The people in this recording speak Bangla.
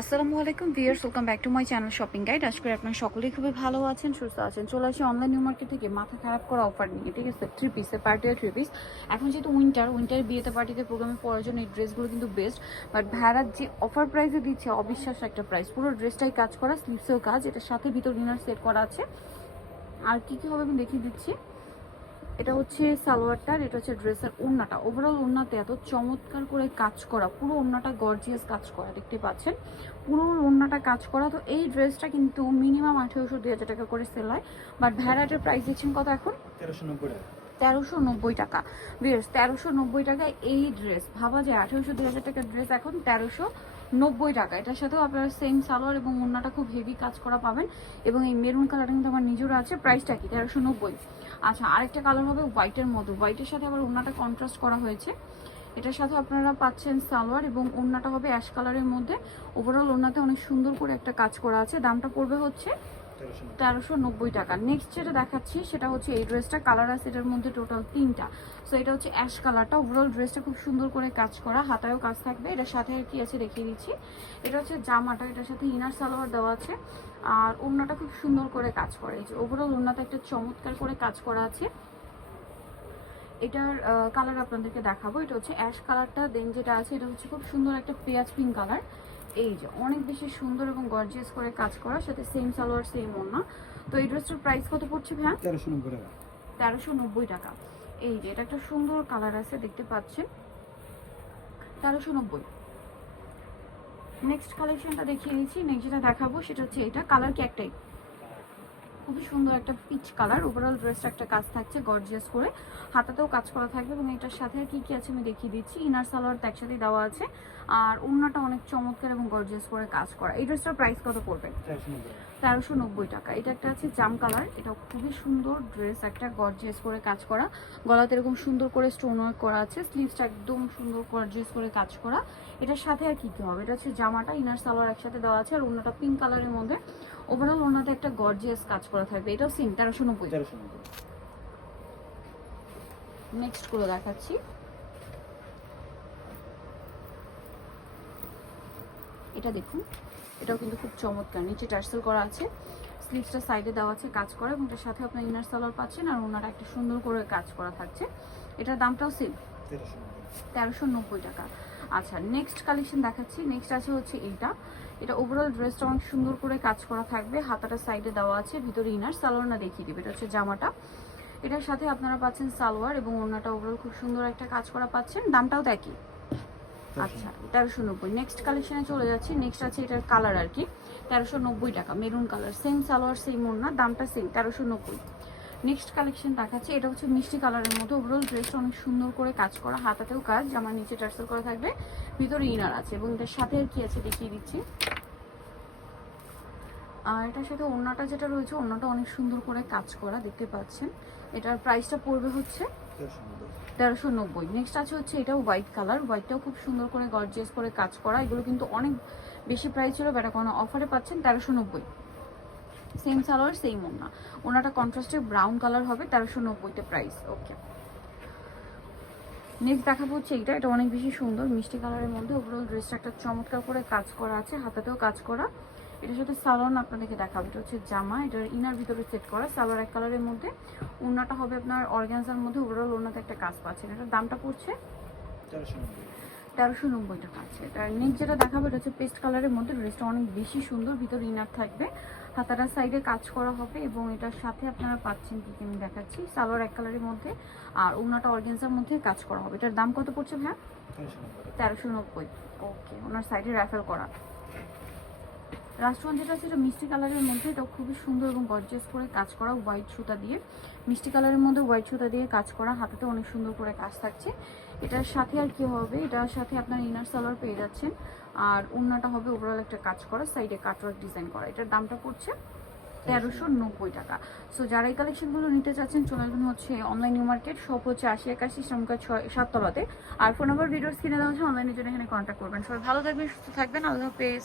আসসালামু আলাইকুম viewers, welcome back to my channel shopping guide. আশা করি আপনারা সকলেই খুবই ভালো আছেন, সুস্থ আছেন। চলে আসি অনলাইন নিউ মার্কেট থেকে মাথা খারাপ করা অফার নিয়ে, ঠিক আছে? 3 পিসের পার্টি আর 3 পিস। এখন যেহেতু উইন্টার বিয়েতে পার্টিতে প্রোগ্রামে পরার জন্য এই ড্রেসগুলো কিন্তু বেস্ট। বাট ভ্যারার যে অফার প্রাইসে দিচ্ছে অবিশ্বাস্য একটা প্রাইস। পুরো ড্রেসটাই কাজ করা, স্লিভসেও কাজ, এটার সাথে ভিতর ইনার সেট করা আছে। আর কি কি হবে আমি দেখিয়ে দিচ্ছি। এটা হচ্ছে সালোয়ারটার, এটা হচ্ছে ড্রেসের ওড়নাটা। ওভারঅল ওড়নাতে এত চমৎকার করে কাজ করা, পুরো ওড়নাটা গর্জিয়াস কাজ করা, দেখতে পাচ্ছেন পুরো ওড়নাটা কাজ করা। তো এই ড্রেসটা কিন্তু মিনিমাম 1800-2000 টাকা করে সেল হয়। বাট ভ্যারাইটির প্রাইস দিচ্ছেন কত এখন? 1390 টাকা। বিয়ার্স, 1390 টাকায় এই ড্রেস, ভাবা যায় 1800-2000 টাকার ড্রেস এখন 1390 টাকা। এটার সাথেও আপনারা সেম সালোয়ার এবং ওড়নাটা খুব হেভি কাজ করা পাবেন। এবং এই মেরুন কালারটা কিন্তু আমার নিজেরও আছে। প্রাইসটা কি? 1390। আচ্ছা, আরেকটা কালার হবে হোয়াইটের মতো, হোয়াইটের সাথে আবার ওড়নাটা কন্ট্রাস্ট করা হয়েছে। এটার সাথে আপনারা পাচ্ছেন সালোয়ার এবং ওড়নাটা হবে অ্যাশ কালারের মধ্যে। ওভারঅল ওড়নাতে অনেক সুন্দর করে একটা কাজ করা আছে। দামটা পড়বে হচ্ছে 1390 টাকা। নেক্সট যেটা দেখাচ্ছি সেটা হচ্ছে এই ড্রেসটা। কালার আছে এটার মধ্যে টোটাল 3টা। সো এটা হচ্ছে অ্যাশ কালারটা। ওভারঅল ড্রেসটা খুব সুন্দর করে কাজ করা, হাতায়ও কাজ থাকবে। এটার সাথে আর কি আছে দেখিয়ে দিচ্ছি। এটা হচ্ছে জামাটা, এটার সাথে ইনার সালোয়ার দেওয়া আছে। আর ওড়নাটা খুব সুন্দর করে কাজ করে। এই যে ওভারঅল ওড়নাতে একটা চমৎকার করে কাজ করা আছে। এটার কালার আপনাদেরকে দেখাবো। এটা হচ্ছে অ্যাশ কালারটা। দেন যেটা আছে এটা হচ্ছে খুব সুন্দর একটা পেঁয়াজ পিঙ্ক কালার। এই যে অনেক বেশি সুন্দর এবং গর্জিয়াস করে কাজ করা, সাথে সেম সালোয়ার সেম ওড়না। তো এই ড্রেসটার প্রাইস কত পড়ছে ভাই? 1390 টাকা। 1390 টাকা। এই যে এটা একটা সুন্দর কালার আছে, দেখতে পাচ্ছেন, 1390। নেক্সট কালেকশনটা দেখিয়ে দিচ্ছি। নেক্সট যেটা দেখাবো সেটা হচ্ছে এটা। কালার কি একটাই? খুবই সুন্দর একটা পিচ কালার। ওভারঅল ড্রেসটা একটা কাজ থাকছে গর্জিয়াস করে, হাতাতেও কাজ করা থাকবে। এবং এটার সাথে কি কি আছে আমি দেখিয়ে দিচ্ছি। ইনার সালোয়ার তো একসাথেই দেওয়া আছে। আর ওড়নাটা অনেক চমৎকার এবং গর্জিয়াস করে কাজ করা। এই ড্রেসটার প্রাইস কত পড়বে? 1390 টাকা। এটা একটা আছে জাম কালার, এটা খুবই সুন্দর ড্রেস, একটা গর্জিয়াস করে কাজ করা। গলাতে এরকম সুন্দর করে স্টোন ওয়ার্ক করা আছে। স্লিভসটা একদম সুন্দর গর্জিয়াস করে কাজ করা। এটার সাথে আর কি কি হবে? এটা হচ্ছে জামাটা, ইনার সালোয়ার একসাথে দেওয়া আছে। আর ওড়নাটা পিঙ্ক কালারের মধ্যে। ওভারঅল ওড়নাতে একটা গর্জিয়াস কাজ করা থাকবে। এটাও সেম 1390। নেক্সট গুলো দেখাচ্ছি। এটা দেখুন, এটাও কিন্তু খুব চমৎকার। নিচে টার্সেল করা আছে, স্লিভসটা সাইডে দেওয়া আছে কাজ করা, এবং এটার সাথে আপনার ইনার সালোয়ার পাচ্ছেন। আর ওনাটা একটা সুন্দর করে কাজ করা থাকছে। এটার দামটাও সেম 1390 টাকা। আচ্ছা, নেক্সট কালেকশন দেখাচ্ছি। নেক্সট আছে হচ্ছে এইটা। এটা ওভারঅল ড্রেসটা অনেক সুন্দর করে কাজ করা থাকবে। হাতাটা সাইডে দেওয়া আছে, ভিতরে ইনার সালোয়ার না দেখিয়ে দিবে। এটা হচ্ছে জামাটা, এটার সাথে আপনারা পাচ্ছেন সালোয়ার এবং ওড়নাটা ওভারঅল খুব সুন্দর একটা কাজ করা পাচ্ছেন। দামটাও একই। আচ্ছা, 1390। নেক্সট কালেকশনে চলে যাচ্ছি। নেক্সট আছে এটার কালার আর কি 1390 টাকা, maroon colour, same salwar same ওড়না, দামটা সেম 1390। নেক্সট কালেকশন দেখাচ্ছি। এটা হচ্ছে মিষ্টি কালারের মধ্যে। ওভারঅল ড্রেসটা অনেক সুন্দর করে কাজ করা, হাতাতেও কাজ, জামার নিচে টার্সেল করা থাকবে, ভিতরে ইনার আছে। এবং এটার সাথে আর কি আছে দেখিয়ে দিচ্ছি। আর এটার সাথে ওড়নাটা যেটা রয়েছে, ওড়নাটা অনেক সুন্দর করে কাজ করা, দেখতে পাচ্ছেন। এটার প্রাইসটা পড়বে হচ্ছে 1390। নেক্সট আছে হচ্ছে এটা হোয়াইট কালার। হোয়াইটটাও খুব সুন্দর করে গর্জিয়াস করে কাজ করা। এগুলো কিন্তু অনেক বেশি প্রাইস ছিল, বাট এখন অফারে পাচ্ছেন 1390। সেম সালোয়ার সেম ওড়না। ওড়নাটা কন্ট্রাস্টে ব্রাউন কালার হবে, 1390 প্রাইস। ওকে, নেক্সট দেখাবো হচ্ছে এটা। এটা অনেক বেশি সুন্দর মিষ্টি কালারের মধ্যে। ওভারঅল ড্রেসটা একটা চমৎকার করে কাজ করা আছে, হাতাতেও কাজ করা। এটার সাথে সালোয়ার আপনাদেরকে দেখাবো। এটা হচ্ছে জামা, এটার ইনার ভিতরে সেট করা, সালোয়ার এক কালারের মধ্যে। ওড়নাটা হবে আপনার অর্গানজার মধ্যে। ওভারঅল ওড়নাতে একটা কাজ পাচ্ছেন। এটার দামটা পড়ছে 1390 টাকা আছে। এটার নেক্সট যেটা দেখাবো এটা হচ্ছে পেস্ট কালারের মধ্যে। ড্রেসটা অনেক বেশি সুন্দর, ভিতরে ইনার থাকবে, হাতাটা সাইডে কাজ করা হবে। এবং এটার সাথে আপনারা পাচ্ছেন কি আমি দেখাচ্ছি, সালোয়ার এক কালারের মধ্যে, আর ওড়নাটা অর্গানজার মধ্যে কাজ করা হবে। এটার দাম কত পড়ছে ভাই? 1390। ওকে, ওনার সাইডে র্যাফেল করা। লাস্ট ওয়ান যেটা আছে এটা মিষ্টি কালারের মধ্যে। এটা খুবই সুন্দর এবং গর্জিয়াস করে কাজ করা, হোয়াইট সুতা দিয়ে, মিষ্টি কালারের মধ্যে হোয়াইট সুতা দিয়ে কাজ করা, হাতাতে অনেক সুন্দর করে কাজ থাকছে। এটার সাথে আর কি হবে, এটার সাথে আপনার ইনার সালোয়ার পেয়ে যাচ্ছেন। আর ওড়নাটা হবে ওভারঅল একটা কাজ করা, সাইডে কাটওয়ার্ক ডিজাইন করা। এটার দামটা পড়ছে 1390 টাকা। সো যারা এই কালেকশনগুলো নিতে চাচ্ছেন চলে আসবেন হচ্ছে অনলাইন নিউ মার্কেট, শপ হচ্ছে 8081 শ্রমিকা 7 তলাতে। আর ফোন নাম্বার ভিডিওস কিনে দেওয়া হচ্ছে, অনলাইনের জন্য এখানে কন্ট্যাক্ট করবেন। সবাই ভালো থাকবেন, সুস্থ থাকবেন, আল্লাহ হাফেজ।